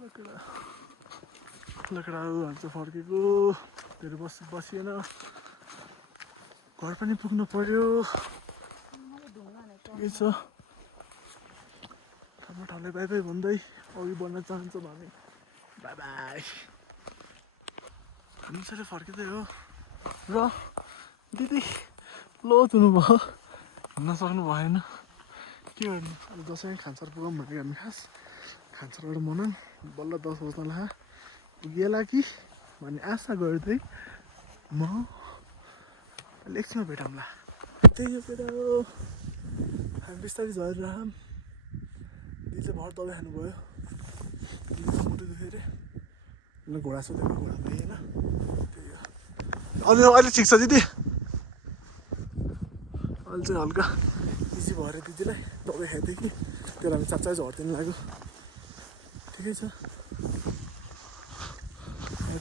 लकडाहरू चाहिँ फर्केको धेरै बसिएन घर पनि पुग्नु पर्यो ठिकै छ ठाउँले बाई बाई भन्दै अघि बढ्न चाहन्छ भने बाई बाई हामी चाहिँ फर्किँदै हो र दिदी लोत हुनुभयो हिँड्न सक्नु भएन के गर्नु अब दसैँ खानसार पुगौँ भनेको हामी खास खानसारबाट मनाउँ बल्ल 10 बज्न ला पुगेला कि भन्ने आशा गर्दै म एकछिनमा भेटौँला त्यही हो फेरि हामी बिस्तारै झरेर दिदीले भर दबाई खानुभयो दिदीको मुटु दुख्यो अरे घोडा सोधेको घोडा होइन त्यही हो अहिले ठिक छ दिदी अहिले चाहिँ हल्का इजी भयो अरे दिदीलाई दबाई खाइदियो कि त्यो हामी चाचा झर्दिनु लाग्यो ठिकै छ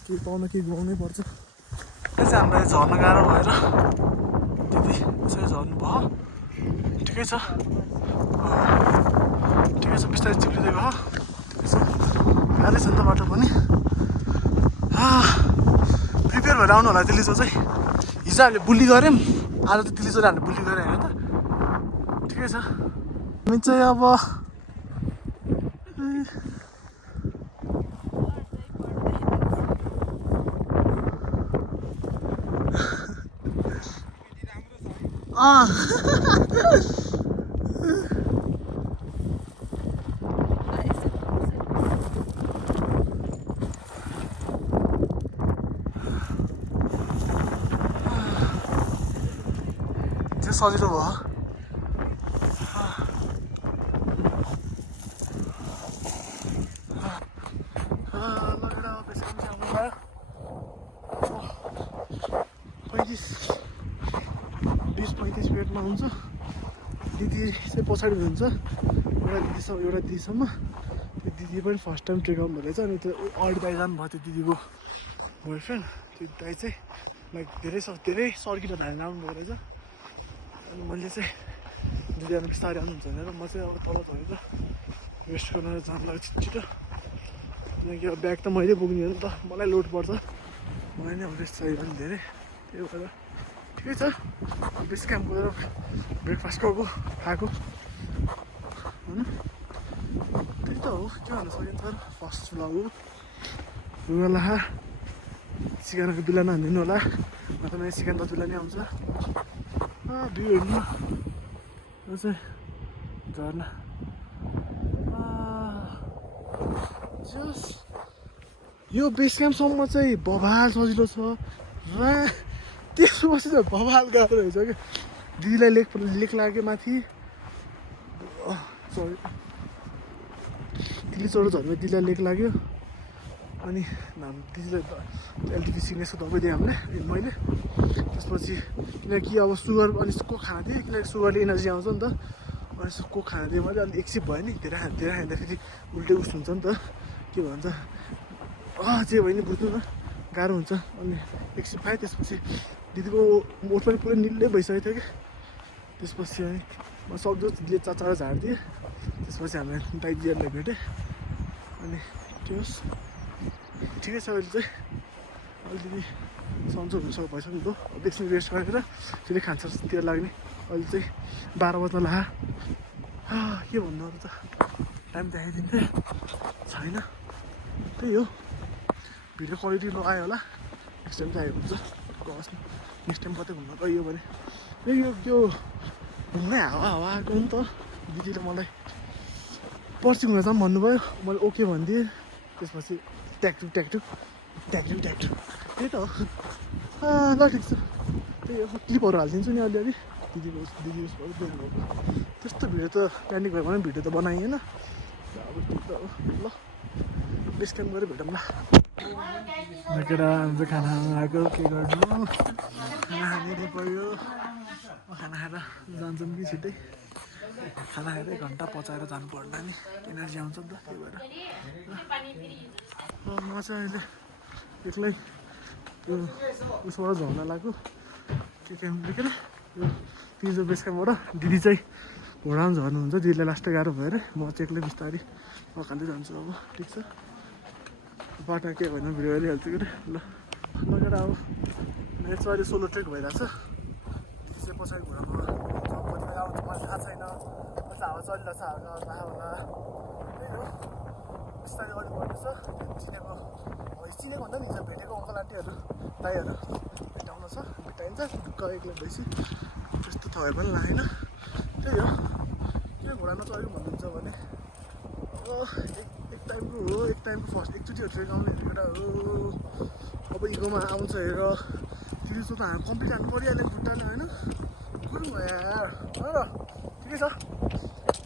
के पाउन के गुमाउनै पर्छ त्यो चाहिँ हामीलाई झर्न गाह्रो भएर दिदी यसरी झर्नु भयो ठिकै छ बिस्तारै चिप्लिँदै भयो ठिकै छ गाह्रै छ नि त बाटो पनि प्रिपेयर भएर आउनु होला दिल्ली चाहिँ हिजो हामीले बुल्ली गऱ्यौँ आज त दिल्ली हामीले बुल्ली गऱ्यो होइन त ठिकै छ हामी चाहिँ अब सजिलो भयो लगेर बेसी आउनु भयो 20-35 मिनटमा हुन्छ दिदी चाहिँ पछाडि हुनुहुन्छ एउटा दिदीसम्म त्यो दिदी पनि फर्स्ट टाइम ट्रेक आउनु रहेछ अनि त्यो अरू दाइ जानुभयो त्यो दिदीको बोयफ्रेन्ड त्यो दाइ चाहिँ लाइक धेरै सर्किट हालेर आउनुभएको रहेछ अनि मैले चाहिँ दिदी अनि बिस्तारै आउनुहुन्छ भनेर म चाहिँ अब तल झरेर रेस्ट गर्न जानु लाग्यो छिटो किनकि अब ब्याग त मैले पुग्ने हो नि त मलाई लोड पर्छ मलाई नै अब रेस्ट चाहियो भने धेरै त्यही भएर ठिकै छ बेस क्याम्प गएर ब्रेकफास्ट खाएको होइन त्यही त हो के भन्न सकिन्छ तर फर्स्ट भ्लग हो रुगाला सिकानको बिला नहानिदिनु होला नत्र मैले सिकान त बिला नै आउँछ भ्यू हेर्नु यो चाहिँ झर्ना यो बेस क्याम्पसम्म चाहिँ बवाल सजिलो छ र त्यसपछि चाहिँ बवाल गाह्रो रहेछ क्या दिदीलाई लेक लाग्यो माथि सरी दिल्ली चढो झर्ने दिदीलाई लेक लाग्यो अनि दिदीलाई एलटिपी सिक्नेसको दबाई दिएँ हामीले मैले त्यसपछि किनकि अब सुगर अनि कोक खाना थिएँ किनकि सुगरले एनर्जी आउँछ नि त अनि कोक खाना दिएँ मैले अनि एकछिन भयो नि धेरै खाँदा फेरि उल्टै उस हुन्छ नि त के भन्छ जे भयो नि बुझ्नु न गाह्रो हुन्छ अनि एकछिन पाएँ त्यसपछि दिदीको मोट पनि पुरै निल्लै भइसकेको थियो कि त्यसपछि अनि म सक्दो दिदीले चाचालाई झारिदिएँ त्यसपछि हामीले दाइजीहरूलाई भेटेँ अनि के होस् ठिकै छ अहिले चाहिँ अहिले दिदी सन्चो भइसक्नु भयो एकछिन रेस्ट गरेर फेरि खानसारतिर लाग्ने अहिले चाहिँ 12 बज्न ला के भन्नु अरू त टाइम देखाइदिन्थेँ छैन त्यही हो भिडियो क्वालिटी लो आयो होला नेक्स्ट टाइम चाहिँ आएको हुन्छ कस् नेक्स्ट टाइम कतै घुम्न गयो भने यो घुम्नै हावा आएको नि त दिदीले मलाई पर्सि घुम्न जाऊँ भन्नुभयो मैले ओके भनिदिएँ त्यसपछि ट्याक्टुक त्यही त हो ल ठिक छ त्यही हो क्लिपहरू हालिदिन्छु नि अलिअलि दिदीको त्यस्तो भिडियो त प्यानिक भयो भने भिडियो त बनाइएन अब ठिक त हो ल बेस क्याम्प गरेर भेटौँ ल केटा हाम्रो खाना आएको के गर्नु खाना खाने पऱ्यो खाना खाएर जान्छौँ कि छिट्टै खाना खाएर 1 घन्टा पचाएर जानु पर्ला नि एनर्जी आउँछ नि त त्यही भएर म चाहिँ अहिले एक्लै त्यो उसबाट झर्न लाग्यो के अरे यो पिजो बेस क्याम्पबाट दिदी चाहिँ घोडामा झर्नुहुन्छ दिदीलाई लास्टै गाह्रो भयो अरे म चाहिँ एक्लै बिस्तारै पकाउँदै जान्छु अब ठिक छ बाटोमा के भएन भिडियो हालिहाल्छु कि ल लगेर अब मेरो चाहिँ अहिले सोलो ट्रेक भइरहेको छ त्यो चाहिँ पछाडि घुरामा कति बेला आउँछ मलाई थाहा छैन कस्तो हावा चलिरहेको छ हावा थाहा होला त्यही हो बिस्तारै अलिक गर्दैछ चिनेको अब चिनेको भन्दा नि हिजो भेटेको अङ्कल आन्टीहरू दाइहरू भेटाउन छ भेटाइन्छ ढुक्क एक्लै भएपछि त्यस्तो त भए पनि लागेन त्यही हो किन घुरा नचढेको भन्नुहुन्छ भने एक टाइमको हो एक टाइमको फर्स्ट एकचोटि ट्रेक आउने एउटा हो अब इगोमा आउँछ हेर तिरिसो त हामी कम्प्लिट हाल्नु परिहाल्यो खुट्टाले होइन कुन भयो यार हो र ठिकै छ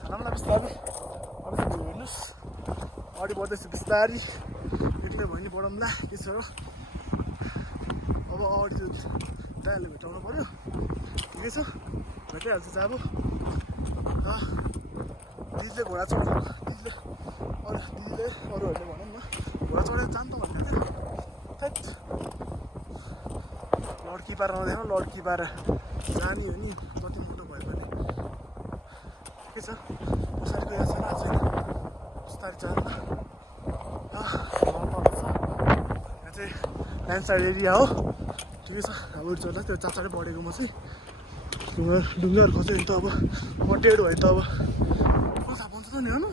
हालौँला बिस्तारै अरू चाहिँ हेर्नुहोस् अगाडि बढ्दैछु बिस्तारी एक्लै भयो नि बढाउँला के छ र अब अगाडि चाहिँ दाइहरूले भेटाउनु पऱ्यो ठिकै छ भेटाइहाल्छ चाहिँ अब दिदीले घोडा चढ्छ दिदीले अरूहरूले भनौँ न घोडा चढेर जान्छ भन्ने थियो थैट लड्की पारेर नदेख लड्की पारेर जाने हो नि जति मोटो भयो भने के छ पछाडि गएको छैन आज बिस्तारै जानु यहाँ चाहिँ ल्यान्डस्लाइड एरिया हो ठिकै छ अब चल्दा त्यो चाचाडै बढेको म चाहिँ ढुङ्गाहरू खस्यो नि त अब म डेढ भयो त अब कता भन्छ त नि होइन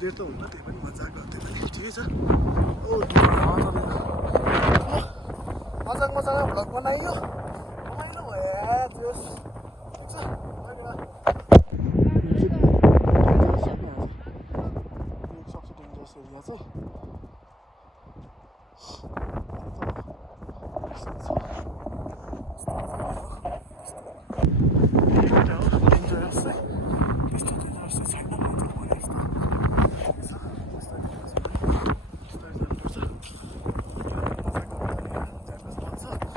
डेढ त हुन्न त्यही पनि मजाक गर्थ्यो पनि ठिकै छ ओ मजाक मजाक भ्लग बनाइयो रमाइलो भयो त्यो ठिक छ सबसे डेन्जरस एरिया छ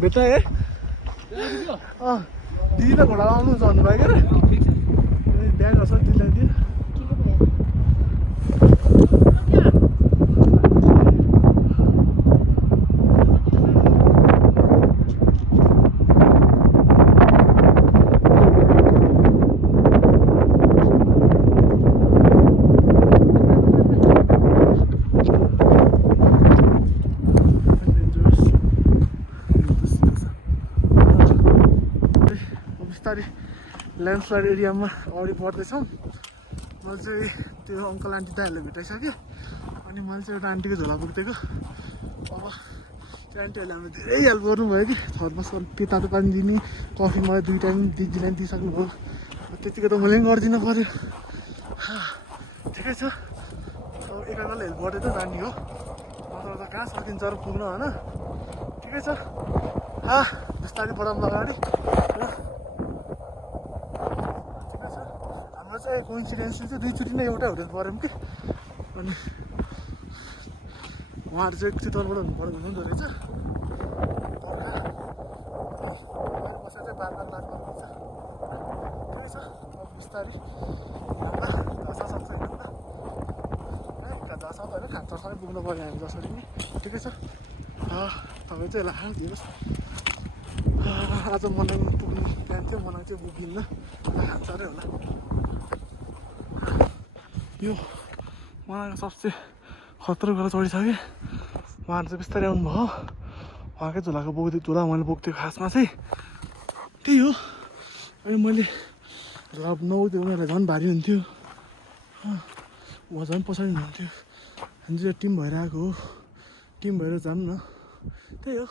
बेटा है दिदी त घोडा आउनु भन्नुभयो क्या बिहा गर्छ दिदीलाई दियो ल्यान्डस्लाइड एरियामा अगाडि बढ्दैछौँ मैले चाहिँ त्यो अङ्कल आन्टी दाइहरूले भेटाइसक्यो अनि मैले चाहिँ एउटा आन्टीको झोला बोक्दिएको अब त्यो आन्टीहरूले हामीलाई धेरै हेल्प गर्नुभयो कि छतमा तातो पानी दिने कफी मलाई 2 टाइम दिदीलाई दिइसक्नुभयो त्यतिको त मैले पनि गरिदिनु पऱ्यो ठिकै छ अब एकअर्काले हेल्प गर्दै त जाने हो नत्र त कहाँ सकिन्छ र पुग्न होइन ठिकै छ बिस्तारै बढाउँ अगाडि चाहिँ कोइन्सिडेन्सली चाहिँ 2 चोटि नै एउटै होटेल पऱ्यौँ कि अनि उहाँहरू चाहिँ एकचोटि तलबाट हुनुपर्ने हुनुहुँदो रहेछ बसेर चाहिँ बार लाग्नुपर्छ ठिकै छ अब बिस्तारै हिँड्ला जहाँसम्म हिँड्ला जहाँसम्म होइन खाँचासम्मै पुग्नु पऱ्यो हामी जसरी नि ठिकै छ तपाईँ चाहिँ यसलाई दिनुहोस् आज मनाङ पुग्नु प्लान थियो मनाङ चाहिँ पुगिन्न खान्छ अरे होला यो मनाङको सबसे खतरा गरेर चढिसकेँ उहाँहरू चाहिँ बिस्तारै आउनुभयो उहाँकै झोलाको झोला मैले बोक्थेँ खासमा चाहिँ त्यही हो अनि मैले झोला नबोक्थेँ उनीहरूलाई झन् भारी हुन्थ्यो उहाँ झन् पछाडि हुनुहुन्थ्यो हामी चाहिँ टिम भएर आएको हो टिम भएर जाऊँ न त्यही हो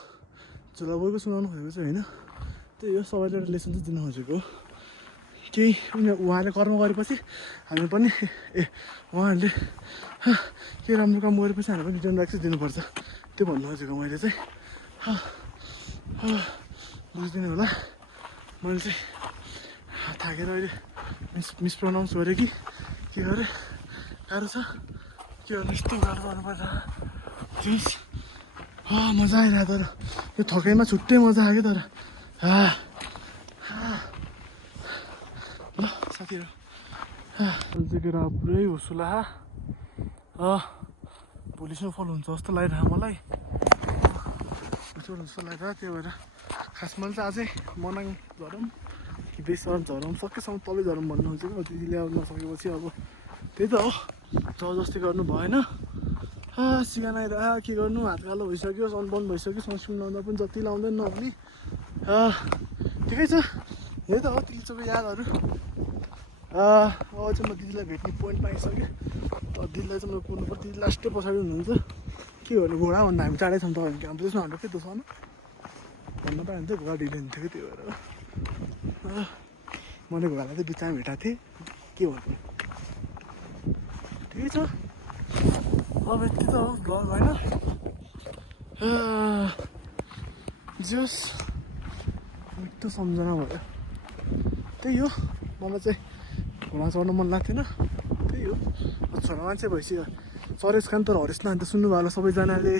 झोला बोकेको सुनाउनु खोजेको चाहिँ होइन त्यही हो सबैले एउटा लेसन चाहिँ दिनु खोजेको हो केही उहाँले कर्म गरेपछि हामी पनि उहाँहरूले केही राम्रो काम गरेपछि हामी पनि रिटर्न ब्याक चाहिँ दिनुपर्छ त्यो भन्नु खोजेको मैले चाहिँ बुझिदिनु होला मैले चाहिँ थाकेर अहिले मिसप्रोनाउन्स गरेँ कि के गरेँ गाह्रो छ के गर्नु यस्तो गाह्रो गर्नुपर्छ प्लिज मजा आइरहेको तर यो थकाइमा छुट्टै मजा आयो तर ल साथीहरू पुरै हुसुला भोलि स्नोफल हुन्छ जस्तो लागिरहेको मलाई जस्तो लागिरहेको त्यही भएर खासमा चाहिँ अझै मनाङ झरौँ कि बेसर झरौँ सकेसम्म तलै झरौँ भन्नु हुन्छ कि दिदीले अब नसकेपछि अब त्यही त हो जबरजस्ती गर्नु भएन सिगान आइरह के गर्नु हात कालो भइसक्यो सनबर्न भइसक्यो सनस्क्रिन लाउँदा पनि जति लाउँदैन नहुने ठिकै छ यही त हो तिलचोको यादहरू अब चाहिँ म दिदीलाई भेट्ने पोइन्टमा आइसक्यो दिदीलाई चाहिँ म कुर्नुपर्छ दिदी लास्टै पछाडि हुनुहुन्छ के गर्नु घोडा भन्दा हामी चाँडै छौँ तपाईँ हाम्रो त्यसमा हाम्रो के दोष भन्न पायो भने चाहिँ घोडा ढिलो हुन्थ्यो कि त्यही भएर मैले घोडालाई चाहिँ बिचमा भेटाएको थिएँ के भन्नु ठिकै छ अब यति त हो भ्लग होइन जस मिठो सम्झना भयो त्यही हो मलाई चाहिँ घोडा चढ्नु मन लाग्थेन त्यही हो छोरा मान्छे भइसक्यो चरेस खान तर हरेस नानी त सुन्नुभयो होला सबैजनाले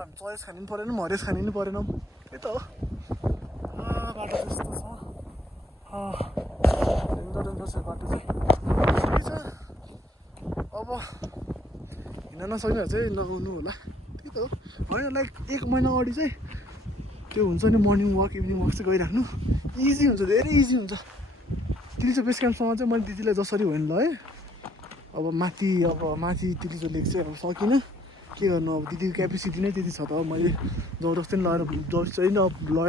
हामी चरेस खानु पनि परेन हरेस खानु पनि परेन त्यही त हो बाटो त्यस्तो छ डेन्जर छ बाटो चाहिँ ठिकै छ अब हिँड्न नसक्नेहरू चाहिँ नगाउनु होला त्यही त हो होइन लाइक 1 महिना अगाडि चाहिँ त्यो हुन्छ नि मर्निङ वाक इभिनिङ वाक चाहिँ गइराख्नु इजी हुन्छ धेरै इजी हुन्छ तिलीचो बेस क्याम्पसम्म चाहिँ मैले दिदीलाई जसरी भयो नि ल है अब माथि तिलीचो लेक चाहिँ अब सकिनँ के गर्नु अब दिदीको क्यापेसिटी नै त्यति छ त मैले जबरजस्ती लगेर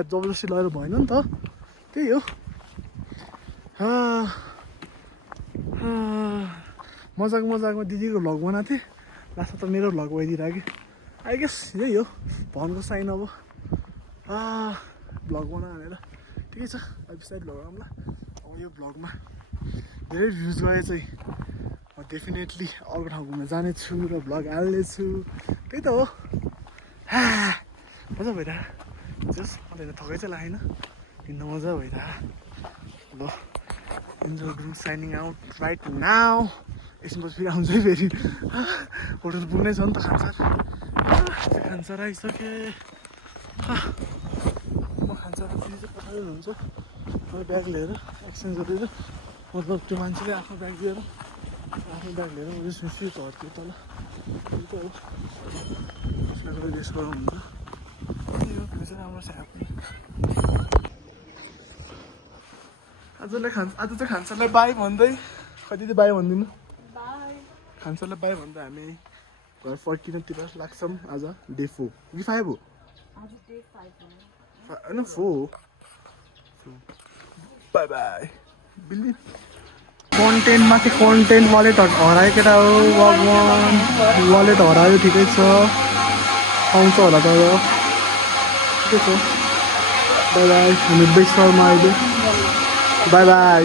जबरजस्ती लगेर भएन नि त त्यही हो मजाकमा दिदीको भ्लग बनाएको थिएँ लास्टमा त मेरो भ्लग भइदिइरहेको कि आई गेस यही हो भनको साइन अब भ्लग बना भनेर ठिकै छ बिस्तारै भ्लग आउँला अब यो भ्लगमा धेरै भ्युज गए चाहिँ डेफिनेटली अर्को ठाउँ घुम्न जानेछु र भ्लग हाल्नेछु त्यही त हो मजा भइरहेको जस मलाई थकै चाहिँ लागेन हिँड्न मजा भइरहेको ल enjoy group shining out right now एकछिन पछि फेरि आउँछ है फेरि होटल पुग्नै छ नि त खानसार आइसकेँ म खानसार फेरि चाहिँ पठाइ हुनुहुन्छ ब्याग लिएर एक्सचेन्ज गरेर मतलब त्यो मान्छेले आफ्नो ब्याग लिएर उयो सुसु झर्थ्यो तल त्यो हो आफ्नो रेस्ट गराउनुहुन्छ त्यही हो त्यो चाहिँ राम्रो छ आज चाहिँ खानसारलाई बाई भन्दै कति चाहिँ बाई भन्दिनँ खानसारलाई बाई भन्दा हामी घर फर्किनतिर लाग्छौँ आज डे 4 कि 5 हो होइन 4 हो बाई बाई बिल्ली कन्टेन्टमाथि कन्टेन्ट वालेट हरायो केटा हो भगवान् वालेट हरायो ठिकै छ आउँछ होला तर ठिकै छ बाई बाई हामी बेसरमा अहिले बाई बाई